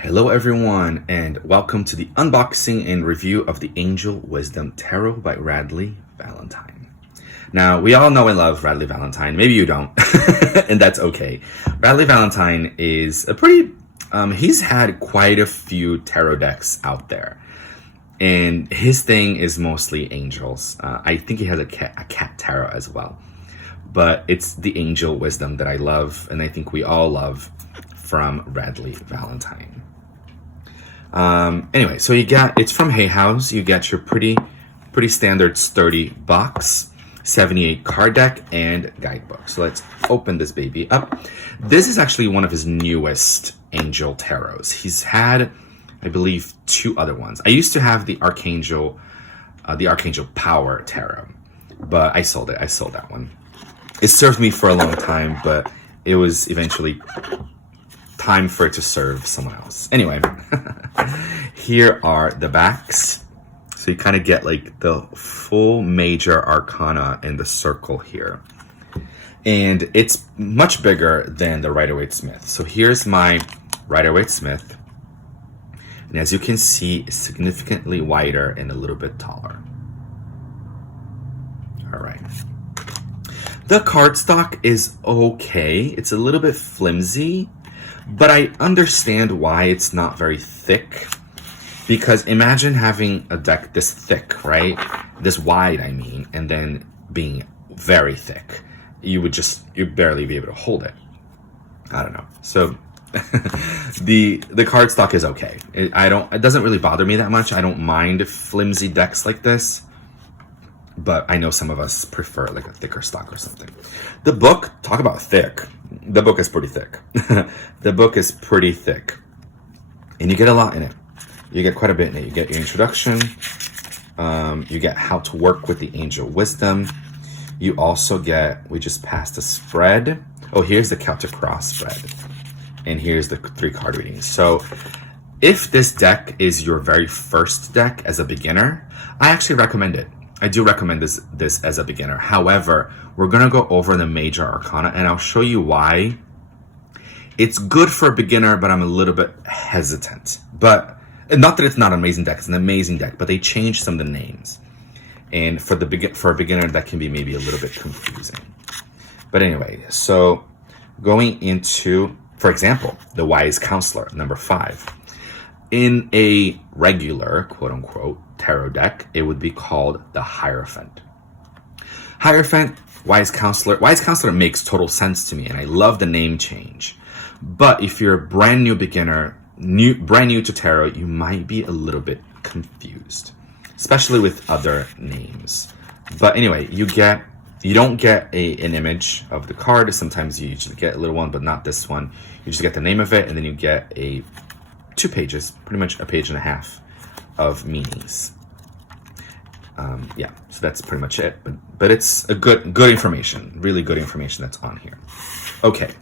Hello everyone, and welcome to the unboxing and review of the Angel Wisdom Tarot by Radleigh Valentine. Now, we all know and love Radleigh Valentine. Maybe you don't, and that's okay. Radleigh Valentine is a pretty, he's had quite a few tarot decks out there. And his thing is mostly angels. I think he has a cat tarot as well. But it's the Angel Wisdom that I love, and I think we all love, from Radleigh Valentine. Anyway, so it's from Hay House. You get your pretty standard sturdy box, 78 card deck, and guidebook. So let's open this baby up. This is actually one of his newest angel tarots. He's had, I believe, 2 other ones. I used to have the Archangel Power Tarot, but I sold it. I sold that one. It served me for a long time, but it was eventually time for it to serve someone else. Anyway, here are the backs. So you kind of get like the full major arcana in the circle here. And it's much bigger than the Rider-Waite-Smith. So here's my Rider-Waite-Smith. And as you can see, it's significantly wider and a little bit taller. All right. The cardstock is okay. It's a little bit flimsy, but I understand why it's not very thick. Because imagine having a deck this thick, right? This wide, I mean, and then being very thick. You'd barely be able to hold it. I don't know. So the cardstock is okay. It doesn't really bother me that much. I don't mind flimsy decks like this. But I know some of us prefer like a thicker stock or something. The book, talk about thick. The book is pretty thick. The book is pretty thick. And you get a lot in it. You get quite a bit in it. You get your introduction. You get how to work with the Angel Wisdom. You also get, we just passed a spread. Oh, here's the Celtic Cross spread. And here's the 3 card readings. So if this deck is your very first deck as a beginner, I actually recommend it. I do recommend this as a beginner. However, we're going to go over the major arcana, and I'll show you why. It's good for a beginner, but I'm a little bit hesitant. But not that it's not an amazing deck. It's an amazing deck, but they changed some of the names. And for a beginner, that can be maybe a little bit confusing. But anyway, so going into, for example, the Wise Counselor, number 5. In a regular, quote-unquote, tarot deck, it would be called the Hierophant. Hierophant, Wise Counselor. Wise Counselor makes total sense to me, and I love the name change. But if you're a brand new beginner, brand new to tarot, you might be a little bit confused, especially with other names. But anyway, you don't get an image of the card. Sometimes you usually get a little one, but not this one. You just get the name of it, and then you get 2 pages, pretty much a page and a half of meanings. Yeah, so that's pretty much it. But it's a good information, really good information that's on here. Okay,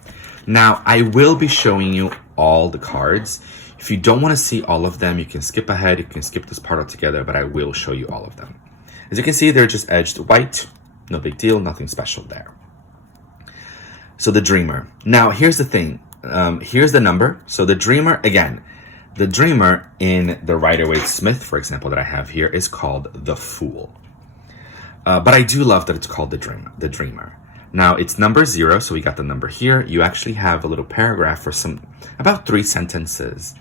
now I will be showing you all the cards. If you don't want to see all of them, you can skip ahead. You can skip this part altogether, but I will show you all of them. As you can see, they're just edged white. No big deal, nothing special there. So the Dreamer. Now, here's the thing. Here's the number. So the Dreamer, again, the Dreamer in the Rider-Waite-Smith, for example, that I have here is called the Fool. But I do love that it's called the Dreamer. Now, it's number 0, so we got the number here. You actually have a little paragraph for about 3 sentences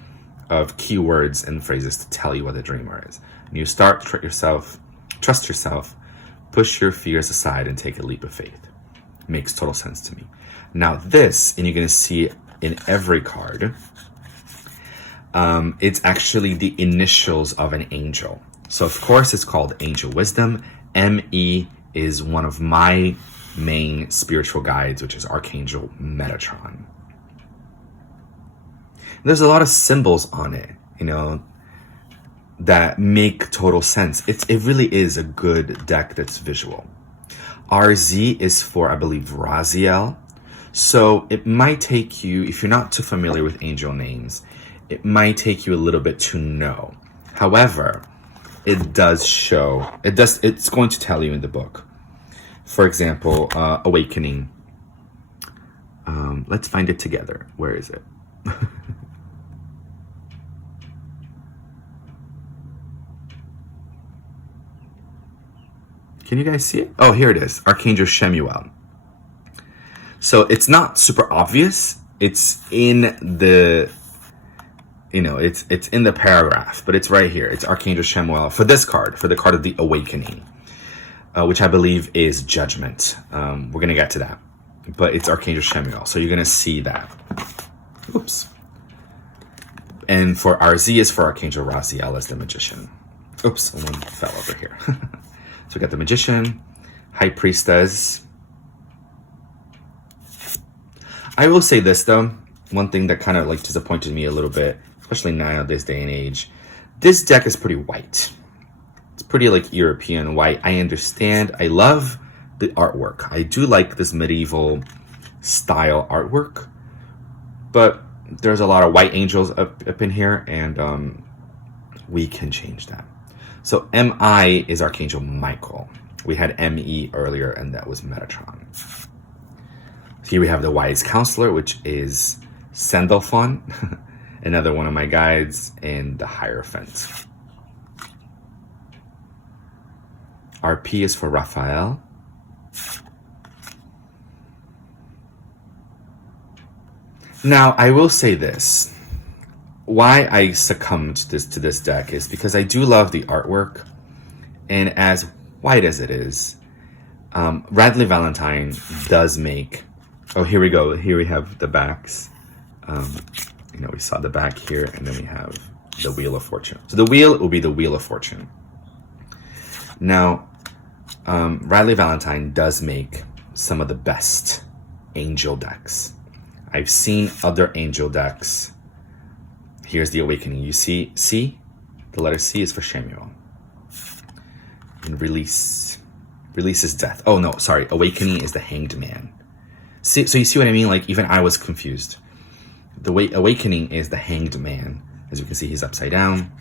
of keywords and phrases to tell you what the Dreamer is. And you start, trust yourself, push your fears aside, and take a leap of faith. Makes total sense to me. Now this, and you're going to see in every card, it's actually the initials of an angel. So of course it's called Angel Wisdom. M-E is one of my main spiritual guides, which is Archangel Metatron. There's a lot of symbols on it, that make total sense. It really is a good deck that's visual. RZ is for, I believe, Raziel. So it might take you, if you're not too familiar with angel names, it might take you a little bit to know. However, it does show, it's going to tell you in the book. For example, Awakening. Let's find it together. Where is it? Can you guys see it? Oh, here it is. Archangel Shemuel. So it's not super obvious. It's in the, it's in the paragraph, but it's right here. It's Archangel Shemuel for this card, for the card of the Awakening, which I believe is Judgment. We're going to get to that. But it's Archangel Shemuel. So you're going to see that. Oops. And for RZ is for Archangel Raziel as the Magician. Oops, one fell over here. So we got the Magician, High Priestess. I will say this though, one thing that kind of like disappointed me a little bit, especially now this day and age, this deck is pretty white. It's pretty like European white. I understand. I love the artwork. I do like this medieval style artwork, but there's a lot of white angels up in here, and we can change that. So MI is Archangel Michael. We had ME earlier, and that was Metatron. Here we have the Wise Counselor, which is Sandalphon, another one of my guides, and the Hierophant. RP is for Raphael. Now, I will say this. Why I succumbed to this deck is because I do love the artwork, and as white as it is, Radleigh Valentine does make. Oh, here we go. Here we have the backs. We saw the back here, and then we have the Wheel of Fortune. So the wheel will be the Wheel of Fortune. Now, Radleigh Valentine does make some of the best angel decks. I've seen other angel decks. Here's the Awakening. You see C? The letter C is for Shemuel. And Release is Death. Oh, no, sorry. Awakening is the Hanged Man. See, so you see what I mean? Like, even I was confused. The Awakening is the Hanged Man. As you can see, he's upside down.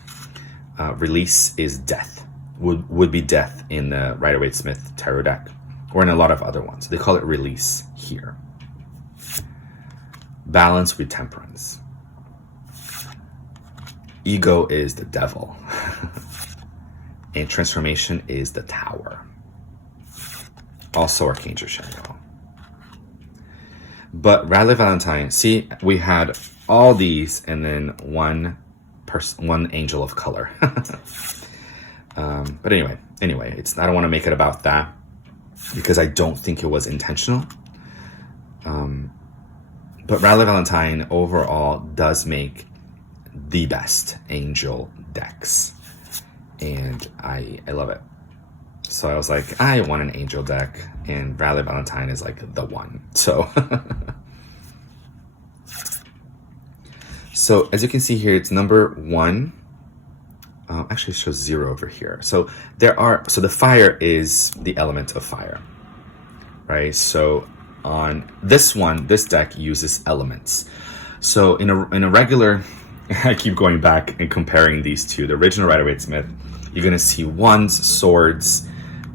Release is Death. Would be Death in the Rider-Waite-Smith tarot deck, or in a lot of other ones. They call it Release here. Balance with Temperance. Ego is the Devil. And Transformation is the Tower. Also Archangel Shemuel. But Radleigh Valentine, see, we had all these and then one angel of color. But anyway, I don't want to make it about that because I don't think it was intentional. But Radleigh Valentine overall does make the best angel decks, and I love it. So I was like, I want an angel deck, and Radleigh Valentine is like the one. So so as you can see here, it's number 1. Actually it shows 0 over here. So the fire is the element of fire, right? So on this deck uses elements. So in a regular, I keep going back and comparing these two. The original Rider-Waite-Smith, you're going to see wands, swords,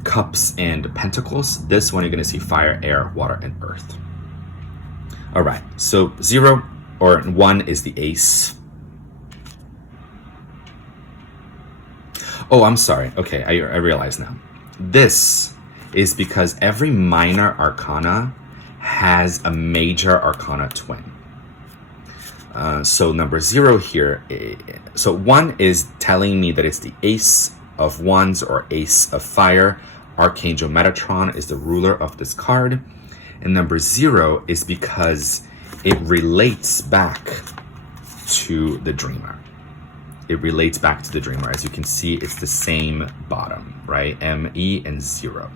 cups, and pentacles. This one, you're going to see fire, air, water, and earth. All right, so 0 or 1 is the ace. Oh, I'm sorry. Okay, I realize now. This is because every minor arcana has a major arcana twin. So number 0 here, so 1 is telling me that it's the Ace of Wands or Ace of Fire. Archangel Metatron is the ruler of this card. And number 0 is because it relates back to the Dreamer. It relates back to the Dreamer. As you can see, it's the same bottom, right? ME and 0.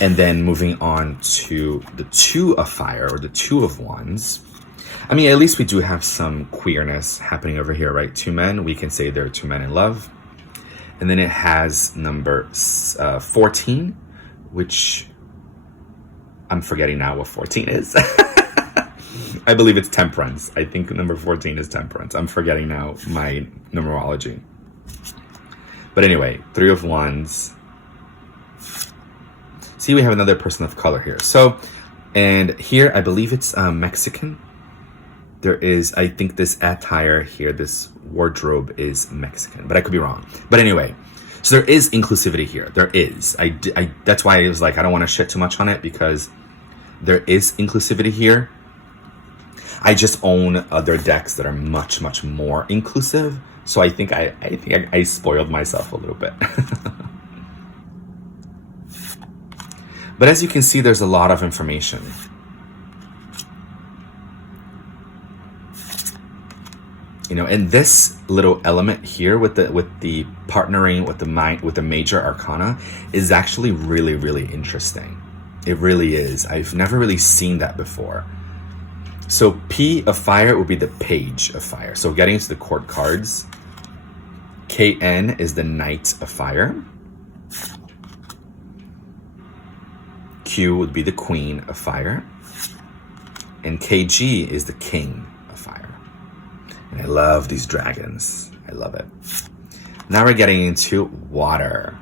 And then moving on to the 2 of Fire or the 2 of Wands. I mean, at least we do have some queerness happening over here, right? 2 men, we can say there are 2 men in love. And then it has number 14, which I'm forgetting now what 14 is. I believe it's Temperance. I think number 14 is Temperance. I'm forgetting now my numerology. But anyway, 3 of Wands. See, we have another person of color here. So, and here, I believe it's Mexican. There is, I think this attire here, this wardrobe is Mexican, but I could be wrong. But anyway, So there is inclusivity here. There is. That's why I was like, I don't want to shit too much on it, because there is inclusivity here. I just own other decks that are much, much more inclusive. So I think I spoiled myself a little bit. But as you can see, there's a lot of information. You know, and this little element here with the partnering with the major arcana is actually really, really interesting. It really is. I've never really seen that before. So P of fire would be the page of fire. So getting into the court cards, KN is the knight of fire. Q would be the queen of fire. And KG is the king of fire. And I love these dragons. I love it. Now we're getting into water.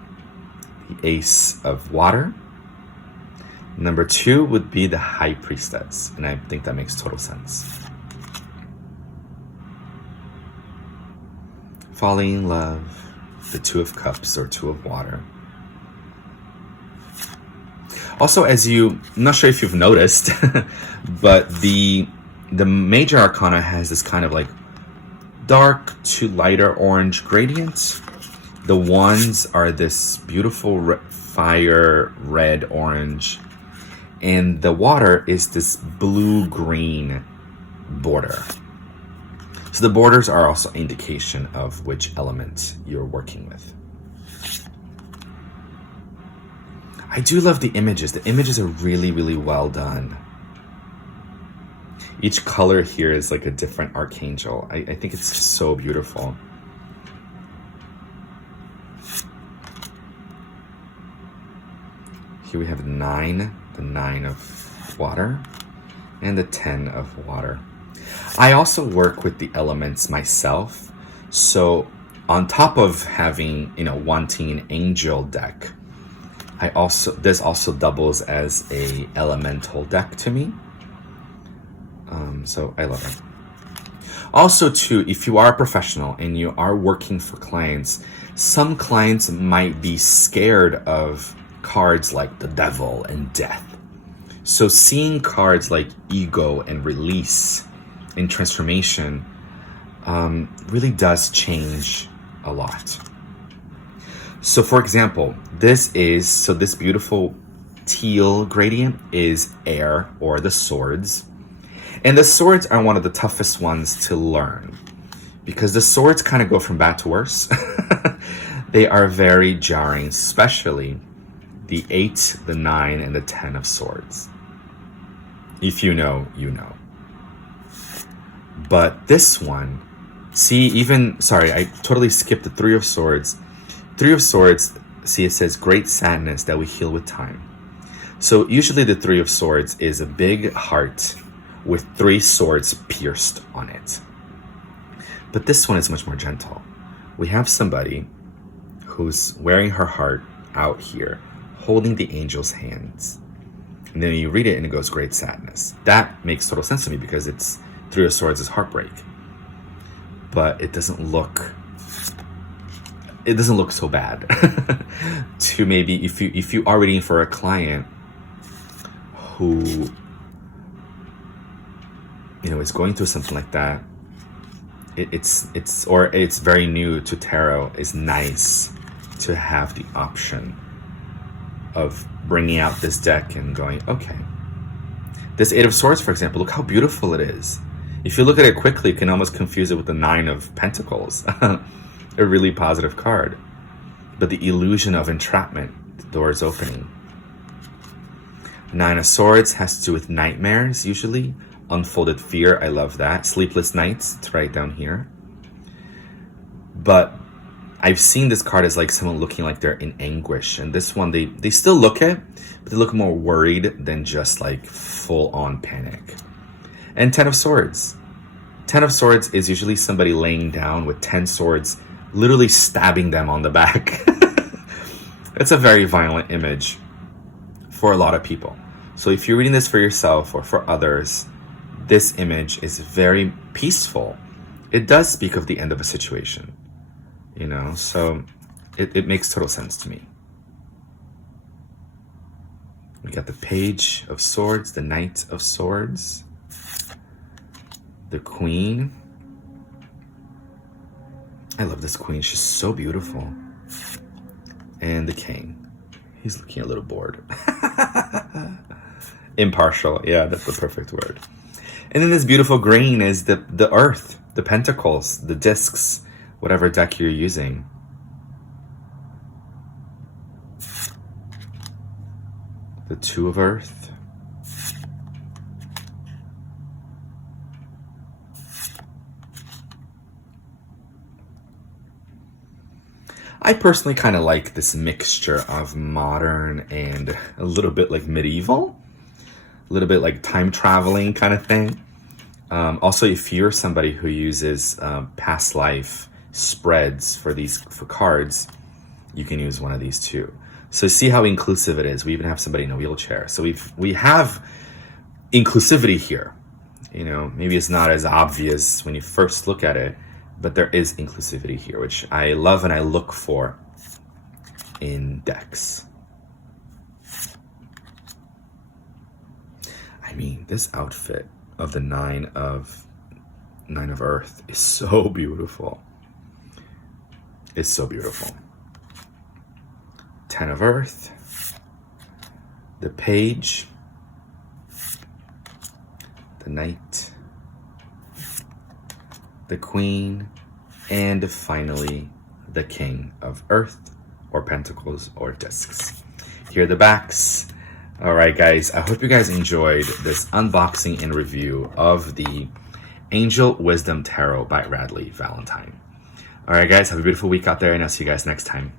The ace of water. Number 2 would be the high priestess. And I think that makes total sense. Falling in love. The 2 of cups or 2 of water. Also, I'm not sure if you've noticed, but the major arcana has this kind of like dark to lighter orange gradient. The wands are this beautiful fire red orange, and the water is this blue green border. So the borders are also indication of which element you're working with. I do love the images. The images are really, really well done. Each color here is like a different archangel. I think it's just so beautiful. Here we have the 9 of water, and the 10 of water. I also work with the elements myself. So on top of having, wanting an angel deck, this also doubles as a elemental deck to me. So I love it. Also too, if you are a professional and you are working for clients, some clients might be scared of cards like the devil and death. So seeing cards like ego and release and transformation really does change a lot. So for example, this beautiful teal gradient is air, or the swords. And the swords are one of the toughest ones to learn, because the swords kind of go from bad to worse. They are very jarring, especially the 8, the 9, and the 10 of swords. If you know, you know. But this one, I totally skipped the 3 of swords. 3 of swords, see, it says great sadness that we heal with time. So usually the 3 of swords is a big heart with 3 swords pierced on it. But this one is much more gentle. We have somebody who's wearing her heart out here, holding the angel's hands. And then you read it and it goes great sadness. That makes total sense to me, because it's 3 of swords is heartbreak. But it doesn't look so bad. To maybe if you are reading for a client who is going through something like that, it's very new to tarot, it's nice to have the option of bringing out this deck and going, okay, this 8 of swords, for example, look how beautiful it is. If you look at it quickly, you can almost confuse it with the 9 of pentacles. A really positive card, but the illusion of entrapment, the doors opening. 9 of swords has to do with nightmares, usually unfolded fear. I love that. Sleepless nights, it's right down here. But I've seen this card as like someone looking like they're in anguish, and this one they still look it, but they look more worried than just like full on panic. And 10 of swords. 10 of swords is usually somebody laying down with 10 swords literally stabbing them on the back. It's a very violent image for a lot of people. So if you're reading this for yourself or for others, this image is very peaceful. It does speak of the end of a situation, so It makes total sense to me. We got the Page of Swords, the Knight of Swords, the Queen. I love this Queen. She's so beautiful. And the King. He's looking a little bored. Impartial. Yeah, that's the perfect word. And then this beautiful green is the Earth, the Pentacles, the discs, whatever deck you're using. The Two of Earth. I personally kind of like this mixture of modern and a little bit like medieval, a little bit like time traveling kind of thing. Also, if you're somebody who uses past life spreads for cards, you can use one of these too. So see how inclusive it is. We even have somebody in a wheelchair. So we have inclusivity here. You know, maybe it's not as obvious when you first look at it, but there is inclusivity here, which I love and I look for in decks. I mean, this outfit of the Nine of Earth is so beautiful. It's so beautiful. Ten of Earth, the Page, the Knight, the Queen, and finally the King of Earth, or Pentacles, or Discs. Here are the backs. All right, guys, I hope you guys enjoyed this unboxing and review of the Angel Wisdom Tarot by Radleigh Valentine. All right, guys, have a beautiful week out there, and I'll see you guys next time.